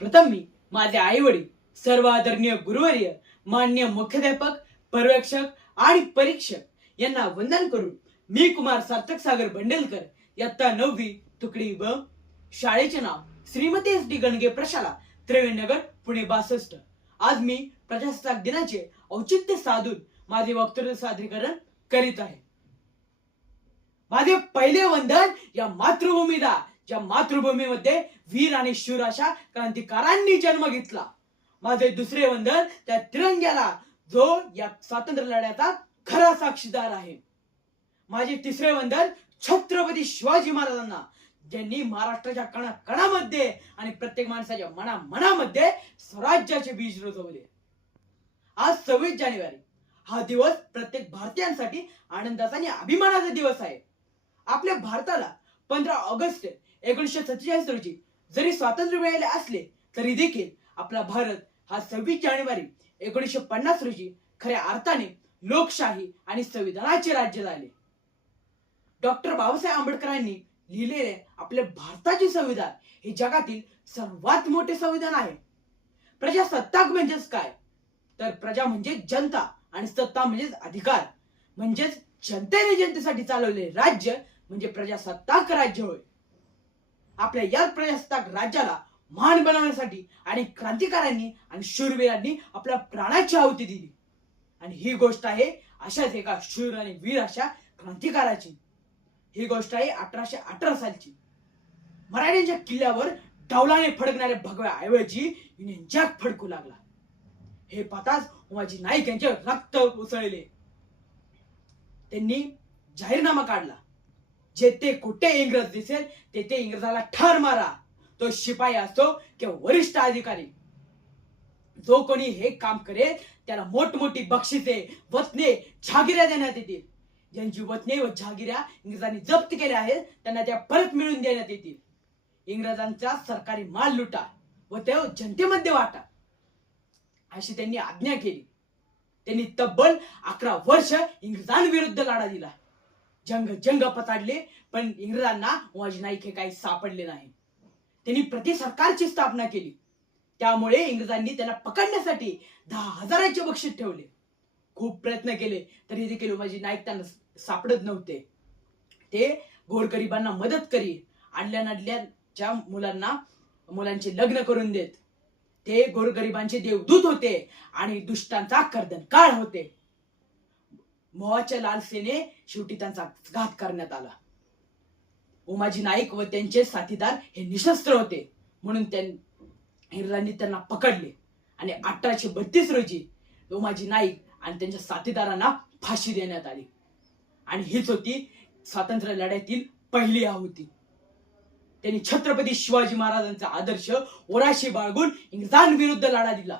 प्रथम मी माझे आई वडील सर्व आदरणीय गुरुवर्य मान्य मुख्याध्यापक पर्यवेक्षक आणि परीक्षक यांना वंदन करून मी कुमार सार्थक सागर बंडेलकर इयत्ता नववी तुकडी ब शाळेचे नाव श्रीमती एस डी गणगे प्रशाला त्रिवेणनगर पुणे बासष्ट. आज मी प्रजासत्ताक दिनाचे औचित्य साधून माझे वक्तव्य सादरीकरण करीत आहे. माझे पहिले वंदन या मातृभूमीला ज्या मातृभूमीमध्ये वीर आणि शूर अशा क्रांतिकारांनी जन्म घेतला. माझे दुसरे वंदन त्या तिरंग्याला जो या स्वातंत्र्य लढ्याचा खरा साक्षीदार आहे. माझे तिसरे वंदन छत्रपती शिवाजी महाराजांना ज्यांनी महाराष्ट्राच्या कणाकणामध्ये आणि प्रत्येक माणसाच्या मना मनामध्ये स्वराज्याचे बीज रुजवले. आज सव्वीस जानेवारी. हा दिवस प्रत्येक भारतीयांसाठी आनंदाचा आणि अभिमानाचा दिवस आहे. आपल्या भारताला पंधरा ऑगस्ट एकोणीसशे सत्तेचाळीस रोजी जरी स्वातंत्र्य मिळाले असले तरी देखील आपला भारत हा सव्वीस जानेवारी एकोणीसशे पन्नास रोजी खऱ्या अर्थाने लोकशाही आणि संविधानाचे राज्य झाले. डॉक्टर बाबासाहेब आंबेडकरांनी लिहिलेले आपले भारताचे संविधान हे जगातील सर्वात मोठे संविधान आहे. प्रजासत्ताक म्हणजेच काय? तर प्रजा म्हणजे जनता आणि सत्ता म्हणजेच अधिकार. म्हणजेच जनतेने जनतेसाठी चालवले राज्य म्हणजे प्रजासत्ताक राज्य होय. आपल्या या प्रजासत्ताक राज्याला महान बनवण्यासाठी आणि क्रांतिकारांनी आणि शूरवीरांनी आपल्या प्राणाची आहुती दिली. आणि ही गोष्ट आहे अशाच एका शूर आणि वीर अशा क्रांतिकाराची. ही गोष्ट आहे अठराशे अठरा सालची. मराठ्यांच्या किल्ल्यावर डावलाने फडकणाऱ्या भगव्या ऐवजी जग फडकू लागला. हे पाहताच उमाजी नाईक यांचे रक्त उसळले. त्यांनी जाहीरनामा काढला. जेथे कुठे इंग्रज दिसेल तेथे इंग्रजाला ठार मारा. तो शिपाई असतो किंवा वरिष्ठ अधिकारी. जो कोणी हे काम करेल त्याला मोठमोठी बक्षिसे वतने झागिऱ्या देण्यात येतील. ज्यांची वतने व झागिऱ्या इंग्रजांनी जप्त केल्या आहेत त्यांना त्या परत मिळवून देण्यात येतील. इंग्रजांचा सरकारी माल लुटा व त्या जनतेमध्ये वाटा. अशी त्यांनी आज्ञा केली. त्यांनी तब्बल अकरा वर्ष इंग्रजांविरुद्ध लढा दिला. जंग जंग पताडले पण इंग्रजांना उमाजी नाईक हे काही सापडले नाही. त्यांनी प्रति सरकारची स्थापना केली. त्यामुळे इंग्रजांनी त्यांना पकडण्यासाठी दहा हजाराचे बक्षीस ठेवले. खूप प्रयत्न केले तरी देखील उमाजी नाईक त्यांना सापडत नव्हते. ते गोरगरिबांना मदत करी आणल्या नडल्याच्या मुलांना मुलांचे लग्न करून देत. ते गोरगरिबांचे देवदूत होते आणि दुष्टांचा कर्दन काळ होते. मोहाच्या लालसेने शेवटी त्यांचा घात करण्यात आला. उमाजी नाईक व त्यांचे साथीदार हे निशस्त्र होते. म्हणून इंग्रजांनी त्यांना पकडले. आणि अठराशे बत्तीस रोजी उमाजी नाईक आणि त्यांच्या साथीदारांना फाशी देण्यात आली. आणि हीच होती स्वातंत्र्य लढ्यातील पहिली आहुती. त्यांनी छत्रपती शिवाजी महाराजांचा आदर्श ओराशी बाळगून इंग्रजांविरुद्ध लढा दिला.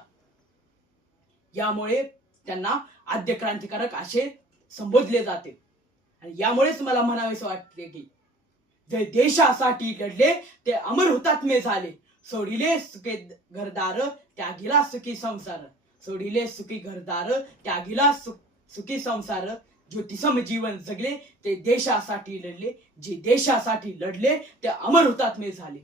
यामुळे त्यांना आद्य क्रांतिकारक असे संबोधले जाते. आणि यामुळेच मला म्हणावेसे वाटते की जे देशासाठी लढले ते अमर हुतात्मे झाले. सोडिले सुखे घरदार त्यागिला सुखी संसार. सोडिले सुखी घरदार त्यागिला सुखी संसार. ज्योतिसम जीवन जगले ते देशासाठी लढले. जे देशासाठी लढले ते अमर हुतात्मे झाले.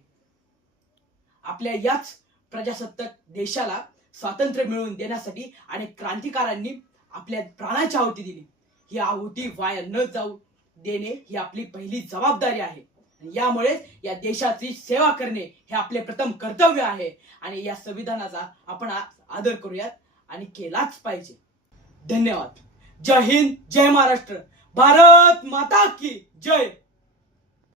आपल्या याच प्रजासत्ताक देशाला स्वातंत्र्य मिळवून देण्यासाठी आणि क्रांतिकारांनी आपल्या प्राणाची आहुती दिली. ही आहुती वाया न जाऊ देणे ही आपली पहिली जबाबदारी आहे. यामुळेच या देशाची सेवा करणे हे आपले प्रथम कर्तव्य आहे. आणि या संविधानाचा आपण आदर करूयात आणि केलाच पाहिजे. धन्यवाद. जय हिंद जय महाराष्ट्र. भारत माता की जय.